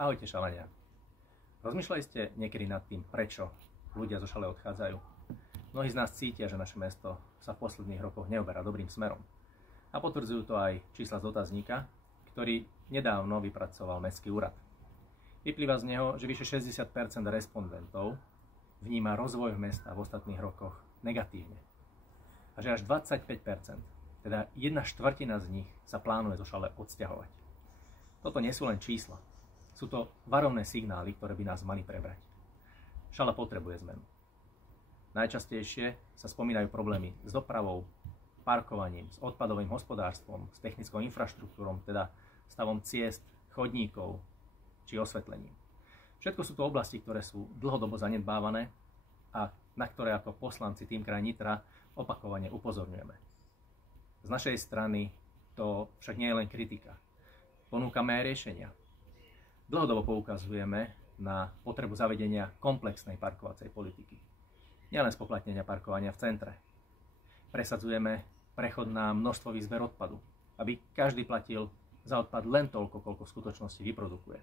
Ahojte šalania. Rozmýšľali ste niekedy nad tým, prečo ľudia zo Šale odchádzajú? Mnohí z nás cítia, že naše mesto sa v posledných rokoch neuberá dobrým smerom. A potvrdzujú to aj čísla z dotazníka, ktorý nedávno vypracoval Mestský úrad. Vyplýva z neho, že vyše 60% respondentov vníma rozvoj mesta v ostatných rokoch negatívne. A že až 25%, teda 1/4 z nich, sa plánuje zo Šale odsťahovať. Toto nie sú len čísla. Sú to varovné signály, ktoré by nás mali prebrať. Šala potrebuje zmenu. Najčastejšie sa spomínajú problémy s dopravou, parkovaním, s odpadovým hospodárstvom, s technickou infraštruktúrou, teda stavom ciest, chodníkov či osvetlením. Všetko sú to oblasti, ktoré sú dlhodobo zanedbávané a na ktoré ako poslanci Tým kraj Nitra opakovane upozorňujeme. Z našej strany to však nie je len kritika. Ponúkame aj riešenia. Dlhodobo poukazujeme na potrebu zavedenia komplexnej parkovacej politiky. Nielen spoplatnenia parkovania v centre. Presadzujeme prechod na množstvový zber odpadu, aby každý platil za odpad len toľko, koľko v skutočnosti vyprodukuje.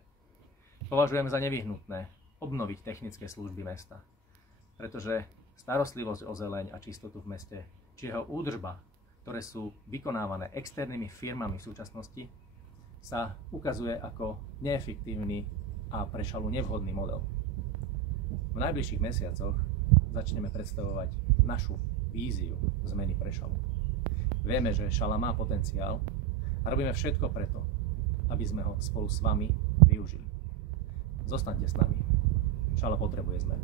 Považujeme za nevyhnutné obnoviť technické služby mesta, pretože starostlivosť o zeleň a čistotu v meste, či jeho údržba, ktoré sú vykonávané externými firmami v súčasnosti, sa ukazuje ako neefektívny a pre Šalu nevhodný model. V najbližších mesiacoch začneme predstavovať našu víziu zmeny pre Šalu. Vieme, že Šala má potenciál a robíme všetko preto, aby sme ho spolu s vami využili. Zostaňte s nami. Šala potrebuje zmenu.